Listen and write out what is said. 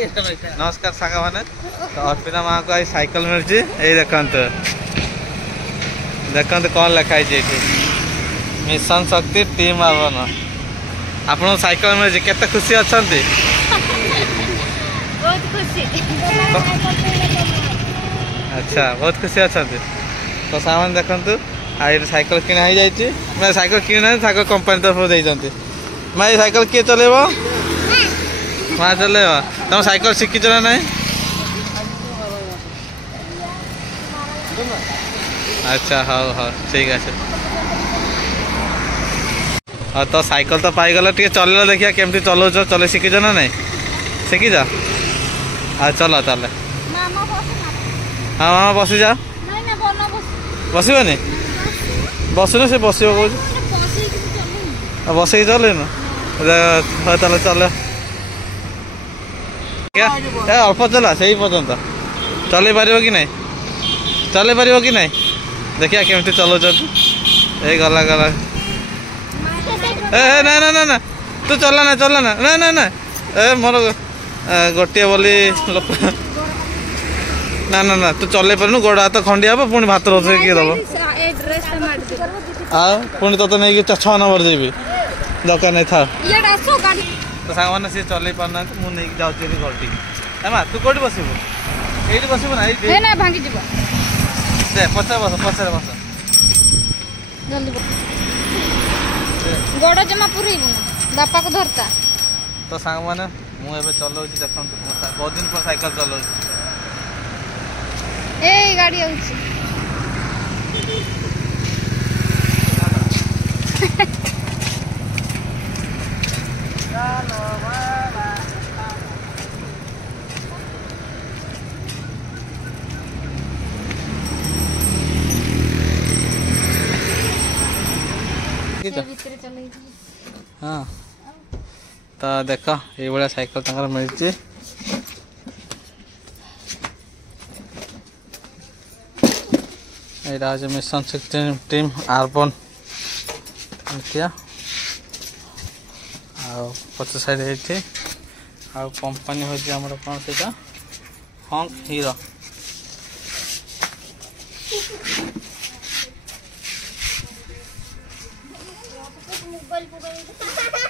नमस्कार सांग मैंने तो अर्पिता माँ को साइकिल मिली यही देखते देखते कौन लिखाई मिशन शक्ति टीम आवन आप साइकिल मिली केते खुशी अच्छा बहुत खुशी अच्छा बहुत खुशी अच्छा तो सामान देखु आई साइकिल किना हो जाए मैं साइकिल किना साइकिल कंपनी तरफ देते मैं साइकिल किए चलेब माँ चलेब तुम साइकिल शिखीच ना ना अच्छा हाँ हाँ ठीक है हाँ तो साइकिल तो पाईगल टे चल देखिए केमती चलाऊच चल शिखीच ना ना शिखीच हाँ चल ताल हाँ मामा बसी जा बसबनी बसुन से बस कौन बस चलेन हाँ चल चल अल्प चला से पर्यंत चल पार कि ना चल पार कि ना देखिए केमती चलाऊँ ये गला गला ए ना ना ना ना तू चला ना ना ना ना ए मोर गोटे बोली लोक ना ना ना तू चल पार गोड़ हाथ खंडिया हम पुणी भात रोसे किए दब पुणी तो नहीं 6 नंबर देवी दरकार नहीं था तो सांग मैंने सी चल पाना मुझे जाऊँगी घर टी है तू कौटी बसबू ये बसबू ना भांगी दे पचार बस पचार बस गोड़ जमा पूरी बापा को धरता तो सांग मैंने मुझे चलाऊँ देखो बहुत दिन पर साइकिल चलाऊँ ए गाड़ी आउची हाँ तो देख ये भाया साइकिल तक मिली यहाँ हूँ मिशन शक्ति टीम अर्बन पच साइड ये कंपनी हूँ आम कौन से हंक हीरो मोबाइल